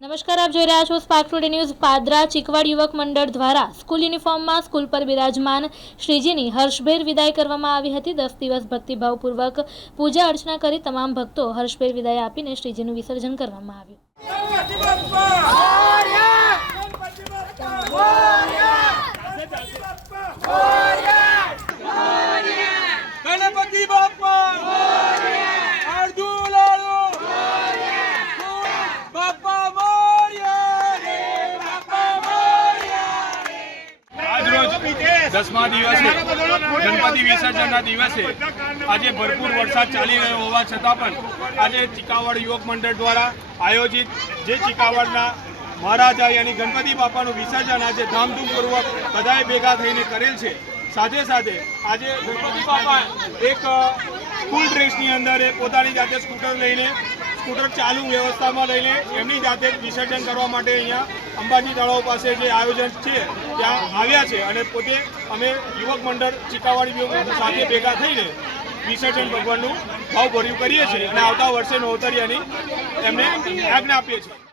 નમસ્કાર, આપ જોઈ રહ્યા છો સ્પાર્ક ટુડે ન્યૂઝ। પાદરા ચીકવાડ યુવક મંડળ દ્વારા સ્કૂલ યુનિફોર્મમાં સ્કૂલ પર બિરાજમાન શ્રીજીની હર્ષભેર વિદાય કરવામાં આવી હતી। 10 દિવસ ભક્તિભાવપૂર્વક પૂજા અર્ચના કરી તમામ ભક્તો હર્ષભેર વિદાય આપીને શ્રીજીનું વિસર્જન કરવામાં આવ્યું। दसमा दिवसे गणपति विसर्जनना दिवसे आज भरपूर वरसाद चाली रह्यो होवा छतां पण आज चिकावड़ युवक मंडल द्वारा आयोजित जे चिकावड़ना महाराजा यानी गणपति बापाનું विसर्जन आज धामधूमपूर्वक बधाए भेगा थईने करेल छे। साथे साथे आज गणपति बापा एक स्कूल ड्रेसनी अंदर पोतानी जाते स्कूटर लईने स्कूटर चालू व्यवस्था में लईने एमनी जाते विसर्जन करवा माटे अहींया अंबाजी तळाव पासे जे आयोजन छे त्यां आव्या छे अने पोते अमे युवक मंडळ चिकावड़ युवक साथे भेगा थईने विसर्जन भगवानનું ભાવભર્યું કરીએ છીએ અને આવતા વર્ષે નોતરિયાની એમને આજ્ઞા આપીએ છીએ।